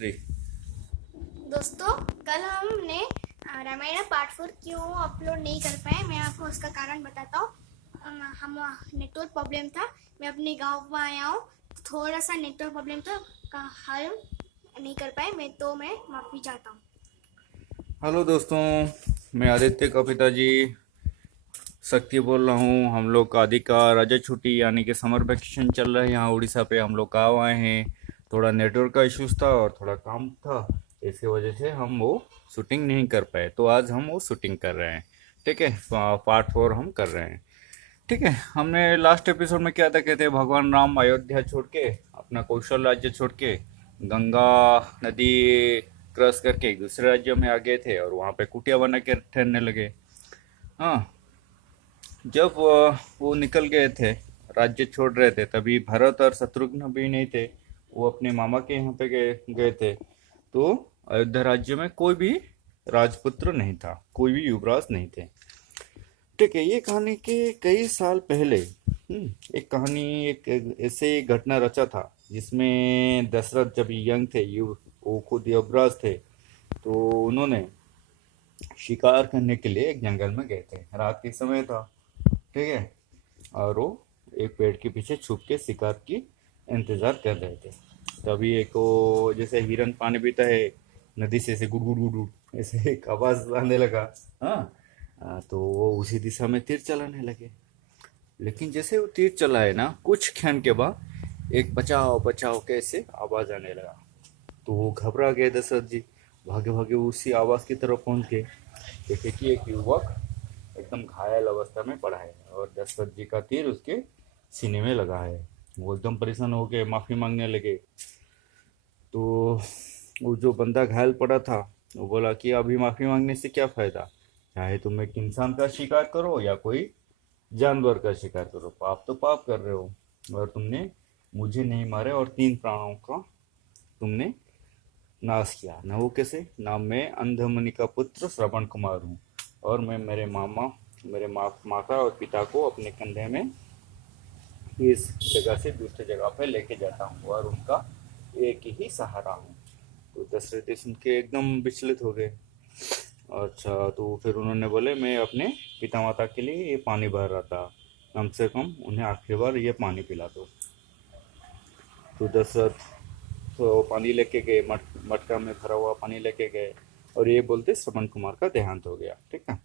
Three. दोस्तों, कल हमने रामायण पार्ट 4 क्यों अपलोड नहीं कर पाए, मैं आपको उसका कारण बताता हूँ। हम नेटवर्क प्रॉब्लम था। मैं अपने गांव में आया हूँ, थोड़ा सा नेटवर्क प्रॉब्लम था का हल नहीं कर पाए। मैं माफ़ी चाहता हूँ। हेलो दोस्तों, मैं आदित्य का पिताजी शक्ति बोल रहा हूँ। हम लोग का आदि का रजा छुट्टी यानी कि समर वैकेशन चल रहा है यहाँ उड़ीसा पे। हम लोग गाँव आए हैं। थोड़ा नेटवर्क का इश्यूज था और थोड़ा काम था, इसकी वजह से हम वो शूटिंग नहीं कर पाए। तो आज हम वो शूटिंग कर रहे हैं। ठीक है, पार्ट 4 हम कर रहे हैं। ठीक है, हमने लास्ट एपिसोड में क्या था, कहते हैं भगवान राम अयोध्या छोड़ के, अपना कौशल राज्य छोड़ के, गंगा नदी क्रॉस करके दूसरे राज्यों में आ गए थे और वहाँ पे कुटिया बना के ठहरने लगे। हाँ, जब वो निकल गए थे, राज्य छोड़ रहे थे, तभी भरत और शत्रुघ्न भी नहीं थे। वो अपने मामा के यहाँ पे गए गए थे। तो अयोध्या राज्य में कोई भी राजपुत्र नहीं था, कोई भी युवराज नहीं थे। ठीक है, ये कहानी के कई साल पहले एक कहानी, एक ऐसे घटना रचा था जिसमें दशरथ जब यंग थे, वो खुद युवराज थे। तो उन्होंने शिकार करने के लिए एक जंगल में गए थे। रात के समय था, ठीक है, और वो एक पेड़ के पीछे छुप के शिकार की इंतजार कर रहे थे। तभी एक वो जैसे हिरन पानी पीता है नदी से, ऐसे गुड़ गुड़ गुड़ गुड़ ऐसे एक आवाज आने लगा। हाँ, तो वो उसी दिशा में तीर चलाने लगे। लेकिन जैसे वो तीर चलाए ना, कुछ क्षण के बाद एक बचाओ बचाओ कैसे आवाज आने लगा। तो वो घबरा गए दशरथ जी। भागे भागे उसी आवाज की तरफ पहुंच गए। देखे कि एक युवक एकदम घायल अवस्था में पड़ा है और दशरथ जी का तीर उसके सीने में लगा है। वो एकदम परेशान हो गए, माफी मांगने लगे। तो वो जो बंदा घायल पड़ा था, वो बोला कि अभी माफी मांगने से क्या फायदा, चाहे तुम एक इंसान का शिकार करो या कोई जानवर का शिकार करो, पाप तो पाप कर रहे हो। और तुमने मुझे नहीं मारे और 3 प्राणों का तुमने नाश किया ना। वो कैसे ना, मैं अंधमुनि का पुत्र श्रवण कुमार हूँ और मैं मेरे माता और पिता को अपने कंधे में इस जगह से दूसरी जगह पे लेके जाता हूँ और उनका एक ही सहारा हूँ। तो दशरथ जी सुन के एकदम विचलित हो गए। अच्छा, तो फिर उन्होंने बोले मैं अपने पिता माता के लिए ये पानी भर रहा था, कम से कम उन्हें आखिरी बार ये पानी पिला दो। तो दशरथ तो पानी लेके गए, मटका में भरा हुआ पानी लेके गए। और ये बोलते श्रवण कुमार का देहांत हो गया। ठीक है,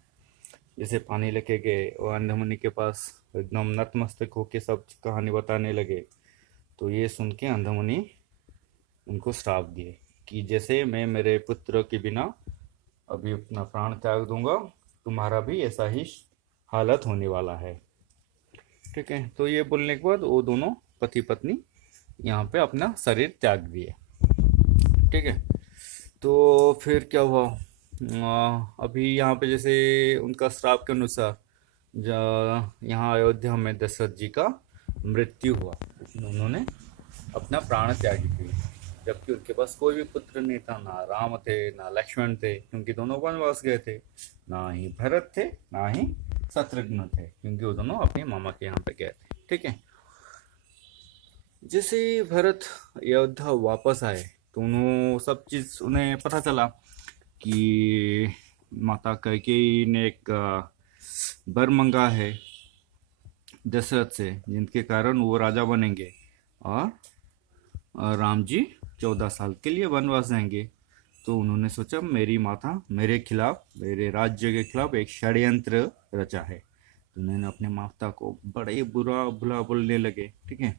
जैसे पानी लेके गए और अंधमुनि के पास एकदम नतमस्तक होके सब कहानी बताने लगे। तो ये सुन के अंधमुनि उनको श्राप दिए कि जैसे मैं मेरे पुत्र के बिना अभी अपना प्राण त्याग दूंगा, तुम्हारा भी ऐसा ही हालत होने वाला है। ठीक है, तो ये बोलने के बाद वो दोनों पति पत्नी यहाँ पे अपना शरीर त्याग दिए। ठीक है, तो फिर क्या हुआ, अभी यहाँ पे जैसे उनका श्राप के अनुसार यहाँ अयोध्या में दशरथ जी का मृत्यु हुआ। उन्होंने अपना प्राण त्याग दिए, जबकि उनके पास कोई भी पुत्र नहीं था। ना राम थे ना लक्ष्मण थे, क्योंकि दोनों वनवास गए थे। ना ही भरत थे ना ही शत्रुघ्न थे, क्योंकि वो दोनों अपने मामा के यहाँ पे गए थे। ठीक है, जैसे ही भरत अयोध्या वापस आए, तो उन्होंने सब चीज उन्हें पता चला कि माता कैकेयी ने एक वर मंगा है दशरथ से, जिनके कारण वो राजा बनेंगे और राम जी 14 साल के लिए वनवास जाएंगे। तो उन्होंने सोचा मेरी माता मेरे खिलाफ, मेरे राज्य के खिलाफ एक षड्यंत्र रचा है। तो उन्होंने अपने माता को बड़े बुरा बुला बोलने लगे। ठीक है,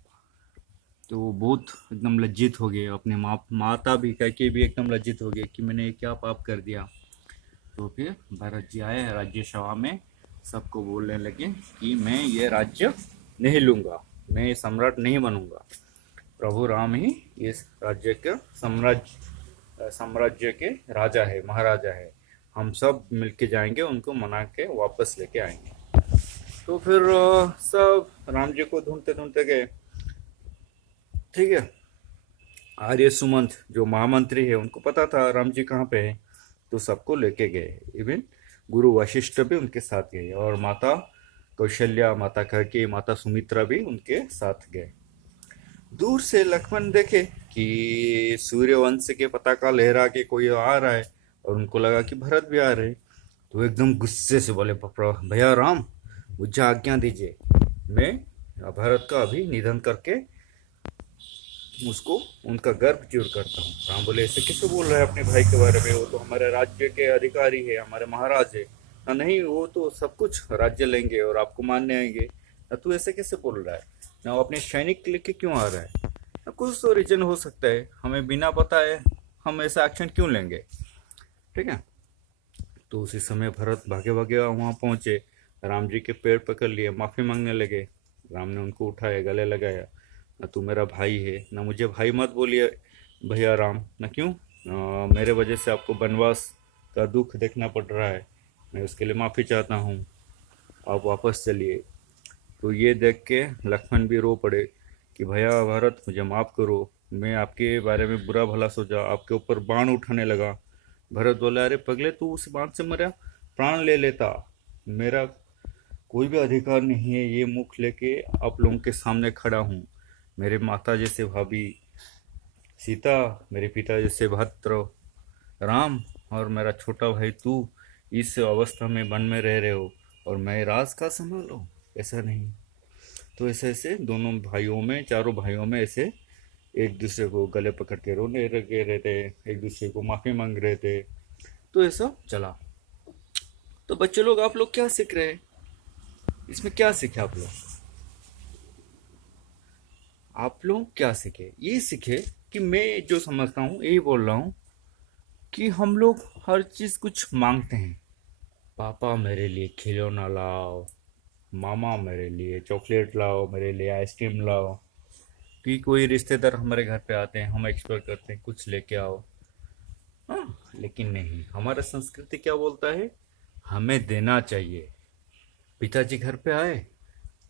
तो वो बहुत एकदम लज्जित हो गए। अपने माता भी कह के भी एकदम लज्जित हो गए कि मैंने ये क्या पाप कर दिया। तो फिर भरत जी आए राज्य सभा में, सबको बोलने लगे कि मैं ये राज्य नहीं लूंगा, मैं सम्राट नहीं बनूंगा। प्रभु राम ही इस राज्य के साम्राज्य के राजा है, महाराजा है। हम सब मिलके जाएंगे, उनको मना के वापस लेके आएंगे। तो फिर सब राम जी को ढूंढते ढूंढते गए। ठीक है, आर्य सुमंत जो महामंत्री है, उनको पता था राम जी कहाँ पे है, तो सबको लेके गए। इवन गुरु वशिष्ठ भी उनके साथ गए और माता कौशल्या, माता कैकेयी, माता सुमित्रा भी उनके साथ गए। दूर से लक्ष्मण देखे कि सूर्यवंश के पताका लहरा के कोई आ रहा है, और उनको लगा कि भरत भी आ रहे, तो एकदम गुस्से से बोले, भैया राम, मुझे आज्ञा दीजिए, मैं भरत का अभी निधन करके उसको उनका गर्भ चूर करता हूँ। राम बोले, ऐसे कैसे बोल रहा है अपने भाई के बारे में, वो तो हमारे राज्य के अधिकारी है, हमारे महाराज है ना। नहीं, वो तो सब कुछ राज्य लेंगे और आपको मानने आएंगे ना, तू ऐसे कैसे बोल रहा है ना, वो अपने सैनिक लेके क्यों आ रहा है ना, कुछ तो रीजन हो सकता है, हमें बिना पता है हम ऐसा एक्शन क्यों लेंगे। ठीक है, तो उसी समय भरत भागे भागे वहाँ पहुंचे, राम जी के पैर पकड़ लिए, माफी मांगने लगे। राम ने उनको उठाया, गले लगाया, ना तू मेरा भाई है ना, मुझे भाई मत बोलिए भैया राम ना, क्यों मेरे वजह से आपको वनवास का दुख देखना पड़ रहा है, मैं उसके लिए माफ़ी चाहता हूँ, आप वापस चलिए। तो ये देख के लक्ष्मण भी रो पड़े कि भैया भरत, मुझे माफ़ करो, मैं आपके बारे में बुरा भला सोचा, आपके ऊपर बाण उठाने लगा। भरत बोला, अरे पगले, तू उस बाण से मेरा प्राण ले लेता, मेरा कोई भी अधिकार नहीं है ये मुख लेके आप लोगों के सामने खड़ा हूँ। मेरे माता जैसे भाभी सीता, मेरे पिता जैसे भद्र राम, और मेरा छोटा भाई तू इस अवस्था में वन में रह रहे हो, और मैं राज का संभालो, ऐसा नहीं। तो ऐसे ऐसे दोनों भाइयों में, चारों भाइयों में ऐसे एक दूसरे को गले पकड़ के रोने लगे रहे थे, एक दूसरे को माफी मांग रहे थे। तो ऐसा चला। तो बच्चे लोग, आप लोग क्या सीख रहे हैं इसमें, क्या सीखे आप लोग? आप लोग क्या सीखे? ये सीखे कि मैं जो समझता हूँ यही बोल रहा हूँ कि हम लोग हर चीज कुछ मांगते हैं, पापा मेरे लिए खिलौना लाओ, मामा मेरे लिए चॉकलेट लाओ, मेरे लिए आइसक्रीम लाओ, कि कोई रिश्तेदार हमारे घर पे आते हैं, हम एक्सपेक्ट करते हैं कुछ लेके आओ। हाँ, लेकिन नहीं, हमारा संस्कृति क्या बोलता है, हमें देना चाहिए। पिताजी घर पे आए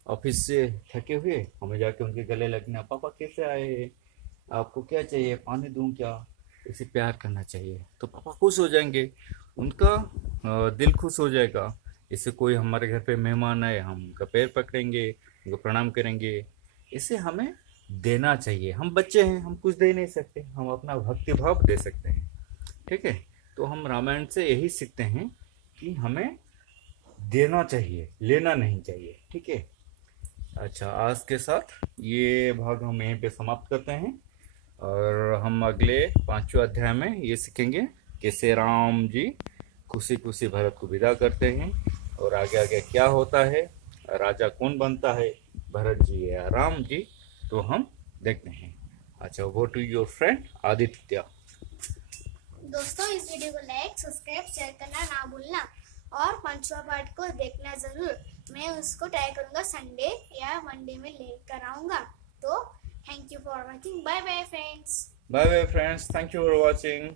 ऑफिस से थके हुए, हमें जाके उनके गले लगना, पापा कैसे आए, आपको क्या चाहिए, पानी दूं क्या, इसे प्यार करना चाहिए, तो पापा खुश हो जाएंगे, उनका दिल खुश हो जाएगा। इससे कोई हमारे घर पे मेहमान आए, हम उनका पैर पकड़ेंगे, उनको प्रणाम करेंगे। इसे हमें देना चाहिए, हम बच्चे हैं, हम कुछ दे नहीं सकते, हम अपना भक्ति भाव दे सकते हैं। ठीक है, तो हम रामायण से यही सीखते हैं कि हमें देना चाहिए, लेना नहीं चाहिए। ठीक है, अच्छा, आज के साथ ये भाग हम यहीं पे समाप्त करते हैं, और हम अगले 5वें अध्याय में ये सीखेंगे कैसे राम जी खुशी खुशी भरत को विदा करते हैं, और आगे आगे क्या होता है, राजा कौन बनता है, भरत जी या राम जी, तो हम देखते हैं। अच्छा, वो टू योर फ्रेंड आदित्य। दोस्तों, इस वीडियो को लाइक, सब्सक्राइब, शेयर करना ना भूलना, और 5वां पार्ट को देखना जरूर। मैं उसको ट्राई करूंगा, संडे या मंडे में लेकर आऊंगा। तो thank you for watching, bye bye friends. Bye bye friends, thank you for watching.